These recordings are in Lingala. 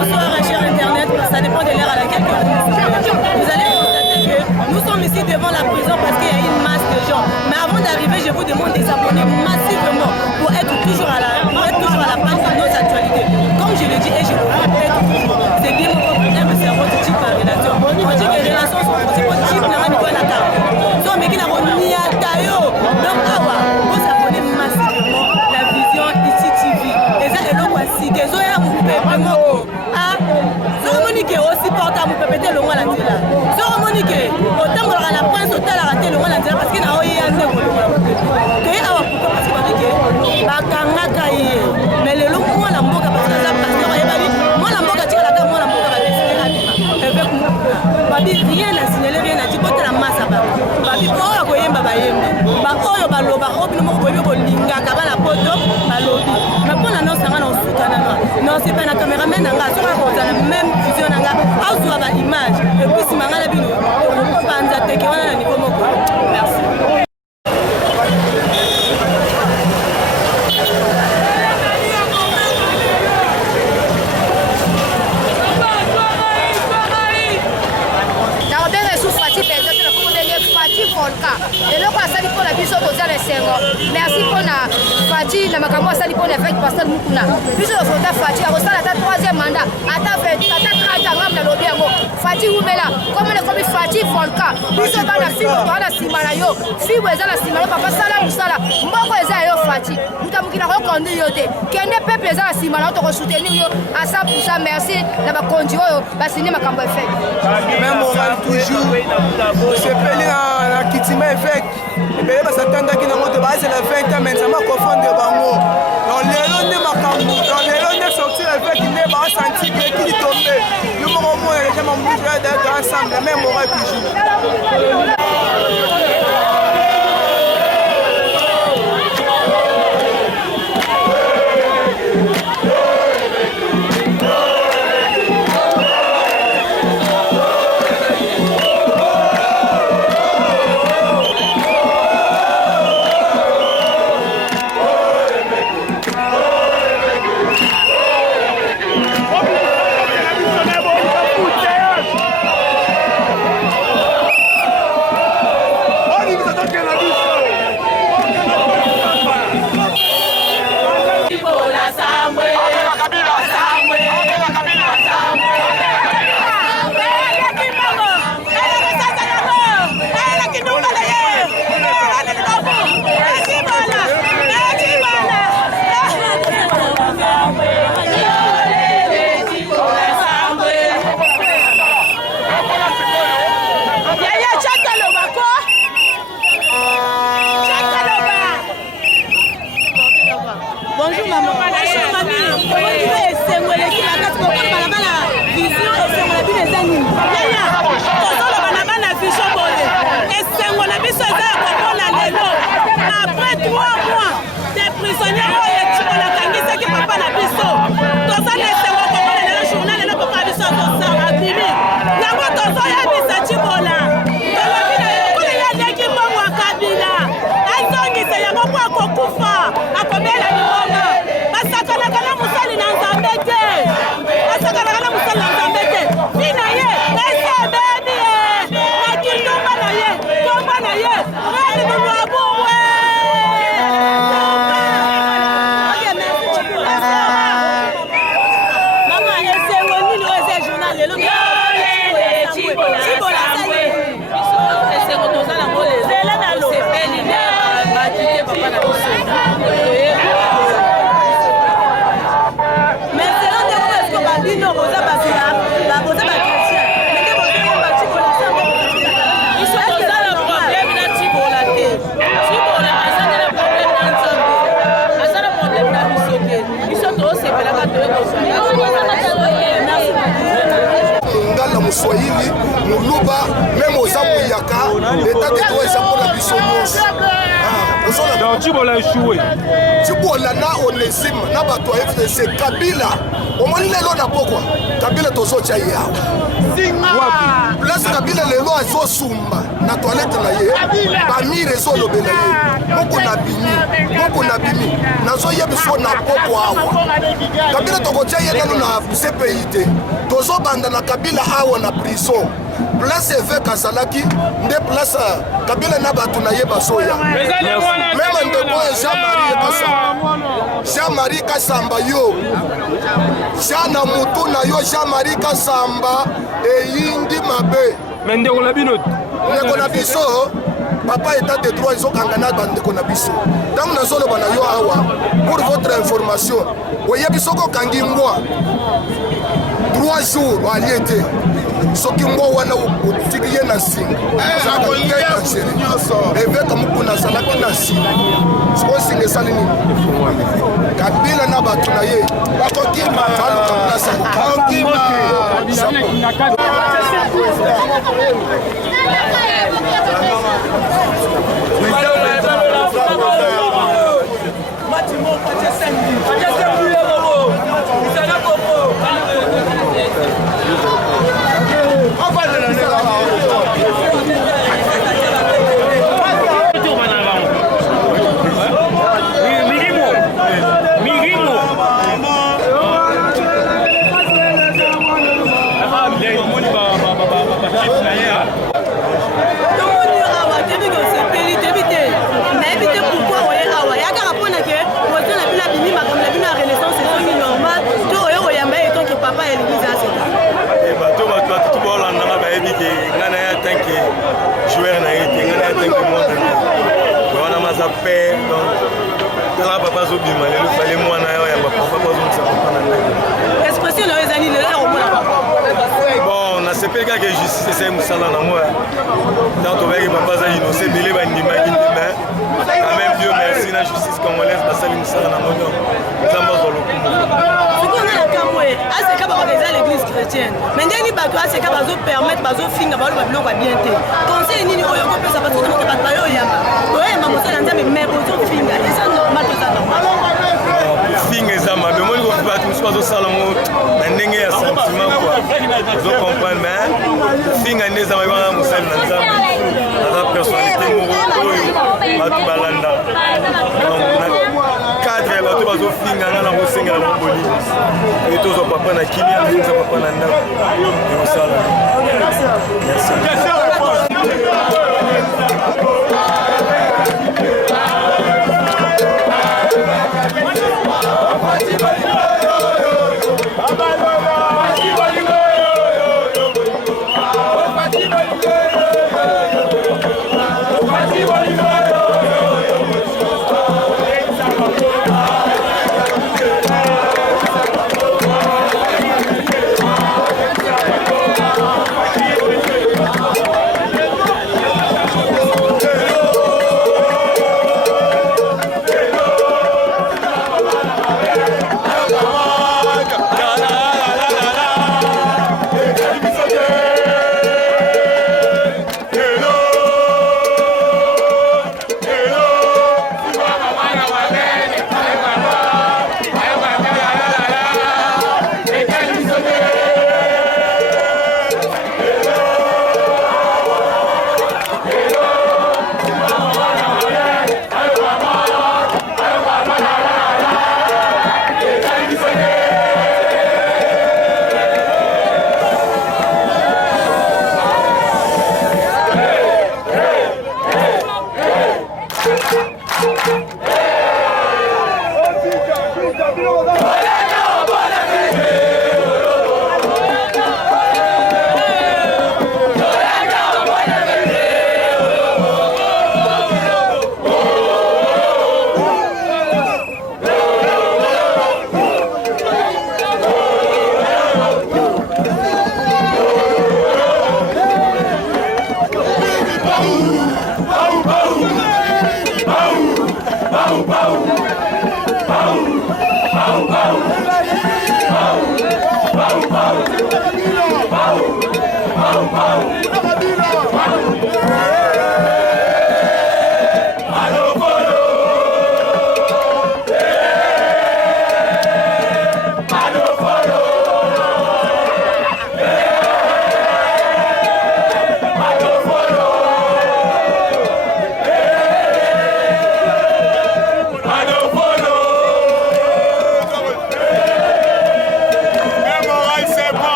Bonsoir, cher Internet, ça dépend de l'heure à laquelle vous allez constater que nous sommes ici devant la prison parce qu'il y a une masse de gens. Mais avant d'arriver, je vous demande de s'abonner massivement pour être toujours à la page de nos actualités. Comme je le dis et je le répète toujours, c'est bien mon problème, c'est votre type de relation. On dit que les relations sont possibles, type n'a pas de la carte. Donc, mais qui n'a pas mis à taillot. Donc, vous s'abonnez massivement la vision ici TV. Et ça, c'est l'eau aussi. Désolé, vous pouvez vraiment. Aussi portable pour péter le roi la télé. Ce Monique, autant qu'on a la presse, autant la raté le roi la télé parce qu'il n'a pas eu un zéro. Que y a un pourquoi parce qu'il m'a dit que bakanga kaye. Mais le long moi la mboka parce que ça parce que moi la mboka tika la carte moi la mboka va décider avec moi. Babi rien n'a signalé rien n'a dit côté la masse ba. Babi oyo ko yemba ba yembe. Ba oyo ba loba obi mo ko yemba ko linga ka ba la poto ba lobi. Mais pour la non sanga na osukana non c'est pas la caméraman nga so ka ko la même vision nga. Auzwa ba image et puis si mangala bino ko panza teke wana na niveau moko. Merci. Merci pour la Fati, la Makambo Sali pour l'effet de Pascal Mukuna. Puis le photo Fati, à Rosal, à ta troisième mandat, à ta 30 ans, à l'objet. Fati Oumela, comme on est comme Fati Volka. Puis on va la fille, on va la Simalayo, fille où est la Simalayo, papa Sala ou Sala, Mboko est à Fati. Nous avons qu'il a reconnu Yoté. Qu'il n'est pas plaisant à Simalayo, on va soutenir à 100%. Merci, la Bakondio, la Ciné Makambo Effet. Même moral toujours, c'est pelé à la Kitima Effet. Et bien, ça tente qu'il y a de base, c'est la 20 ans, mais ça m'a confondu de bango. Dans les lois de Makambo, dans les lois de sortir avec qui n'est pas senti qui est tombé. Nous m'avons les gens m'ont bougé d'être ensemble, la même moral toujours. Bonjour maman. Bonjour mamie. Comment tu es? C'est moi qui la casse pour la vision et c'est moi qui les anime. Yaya, tozo la banana vision bolé. Et c'est moi la vision pour la lelo. Après 3 mois, des prisonniers ont été la kangisa qui papa la vision. Tozo les c'est moi pour le journal et le papa vision tozo a fini. La moi tozo ya bisa chibola. Tozo bina ko ya leki mwa kabila. Azongi se ya mwa ko kufa. Akobela ni Sakala musali na nzambe te. Sakala musali na nzambe te. Bina ye, ese baby ye. Na kindumba na ye, tomba na ye. Rani mwabu we. Okay, merci beaucoup. Maman, ese woni no ese journal lelo. Chibola sali. Ese ngotoza na ngole. Zela na lo. Sepeli na batite papa na biso. Bino boza basila ba boza ba chrétien mais que boza ba chibola ça ils sont dans le problème na chibola te chibola asana le problème na nzambe asana le problème na bisoke ils sont tous sepela ka to ngala muswahili muluba même aux amuyaka l'état de droit ça pour la bisomos donc Chibola échoué. Chibola na Onésime na bato FDC Kabila omoni lelo na pokwa Kabila tozotia yawo Wapi place Kabila lelo azosumba na toilette na ye bamire ezolobela ye moko na bimi nazoyebi so na poko awa Kabila tokotia ye nanu na CPI te tozobanda na Kabila awa na prison place évêque azalaki nde place Kabila na bato na ye basoya meme ndeko Jean-Marie Kasamba yo Jean na mutu na yo Jean-Marie Kasamba eyindi mabe mais ndeko na bino ndeko na biso papa état de droit ezokanga na bandeko na biso ntango nazoloba na yo awa pour votre information oyebi soko okangi mbwa 3 jours alie te soki mbwa wana otiki ye na nsinga eveka mokuna azalaki na nsinga soko nsinga esali nini Kabila na bato na ye bakokima aluka place bakokima bon na sepeli kaka justice esali mosala na moi tant toyaki papa aza innocent ebele bandimaki te mais quand même Dieu merci na justice congolaise basali mosala nango donc nzambe azwa lokumu aseka bakoka eza l'église chrétienne mais ndeni bato aseka bazopermettre bazofinga baloba biloko ya bien te conseil nini oyo okopesa basotomoke bato bayoyamba oyoyamba mosala nzambe mais ozofinga eza normal toza normal finga eza mabe omoni bato mosusu bazosala ngo na ndenge ya sentiment kua ozocomprendre mais finga nde eza mabe wana mosali na nzambe aza personnalité moko oyo bato balanda cadre ya bato bazofinga nga na kosengela moboli e tozwa papa na kimia toza papa na ndako ekosala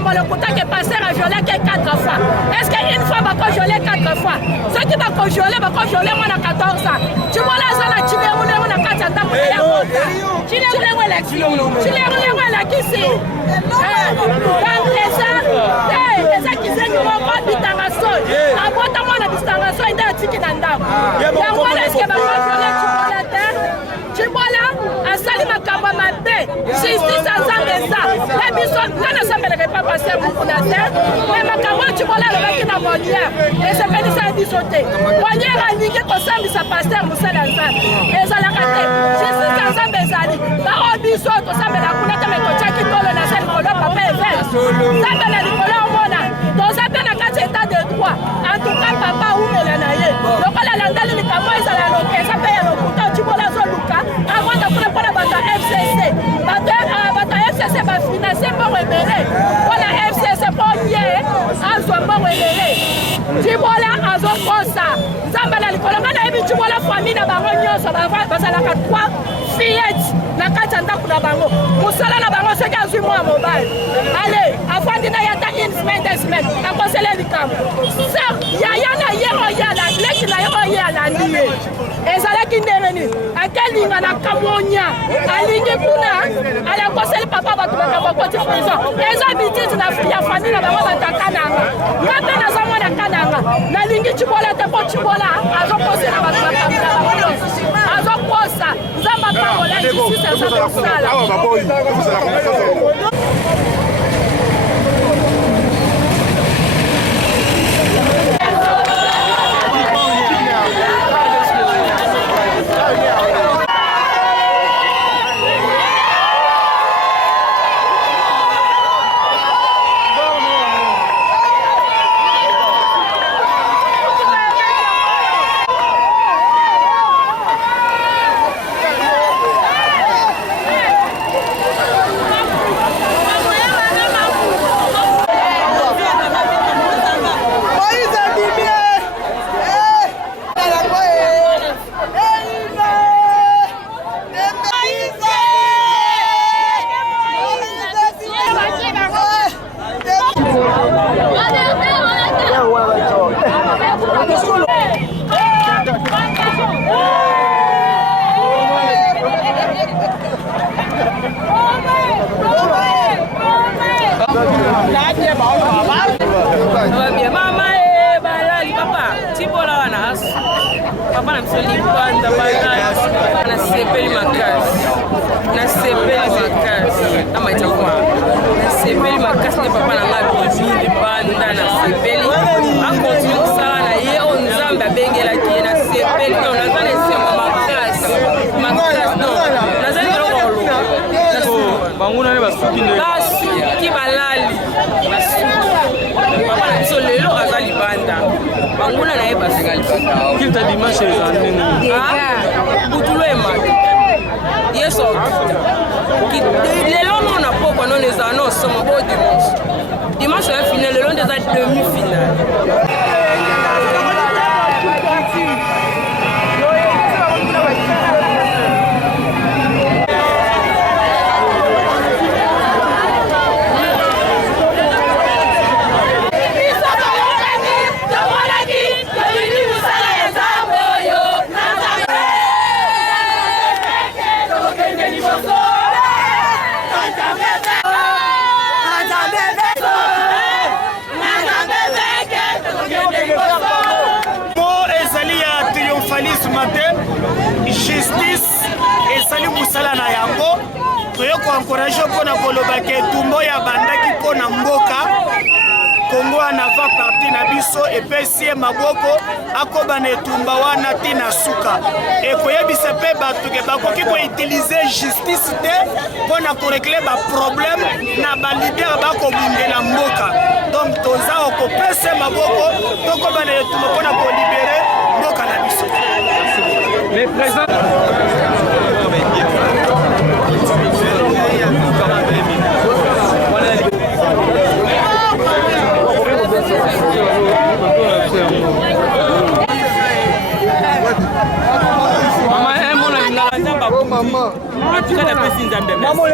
makambo lokuta ke pasteur a violé ke 4 fois. Est-ce qu'une fois bako violé 4 fois? Ceux qui bako violé moi na 14 ans. Tu vois là ça la chileroule on a 4 ans ya mota. Chileroule la kisi. Eza kizengi moko bitangaso. Abota mwana bitangaso inde atiki na ndako. Yango est-ce que bako violé Chibola te? Chibola asali makambo mabe. Justice azangeza. La biso kana sambeleke pa passer mukuna te. Mais makambo Chibola lobaki na molière. Et c'est pas ça bisoté. Molière alingi ko sambisa pasteur musala nzambe. Ezalaka te. Justice azambezali. Ba obiso to sambela kuna te meko chaki tolo na sel kolo papa evel. Sambela likolo omona. Dans un peu na kati état de droit. En tout cas papa umela na ye. Lokola landali likambo ezala lokesa pe ya lokuta Chibola zo luka. Avant de prendre bata FCC. Bata FCC va financer pour rebelle. Voilà FCC pour hier. Azo pour rebelle. Chibola azo kosa. Zambala likolonga na ebi Chibola famille na bango nyonso bazala ka 3 fillettes na kati ndaku na bango. Musala na bango soki azwi mwa mobile. Allez, afandi na yata in semaine akosele likambo. Sir, yaya na yero yala, leki na yero yala ndiye. Ezalaki ndemeni akelinga na kamonya alingi kuna ala koseli papa batu bakamba koti prison eza bititi na ya famille na bango batakananga kata na zamwa na kananga nalingi Chibola te po Chibola azokosela batu bakamba azokosa nzamba pango la justice azokosala Papa na msoli kwanda bana na sepeli makasi ama itakuwa na sepeli makasi na papa na ngabi banda na sepeli akontinue kusala na ye o nzambe abengela ki na sepeli on azana sema makasi no nazali loko banguna ne basuki ne basi ki balali basuki papa na biso lelo azali banda banguna na ye basikali banda kilta dimanche ezanene butulo emaki yeso lelo no na pokwa non ezala no somo bo dimanche ya finale lelo ndeza demi finale justice esali musala na yango toyo koencourage mpona koloba ke tumbo ya bandaki mpona mboka Kongo anava parti na biso epesi ye maboko akoba na etumba wana ti na suka ekoyebisa mpe bato ke bakoki koutilize justice te mpona koregle baproblème na balibere bakobundela mboka donc toza okopesa maboko tokoba na etumba mpona kolibere mboka na biso. Les présents. Maman, en tout cas, la personne maman,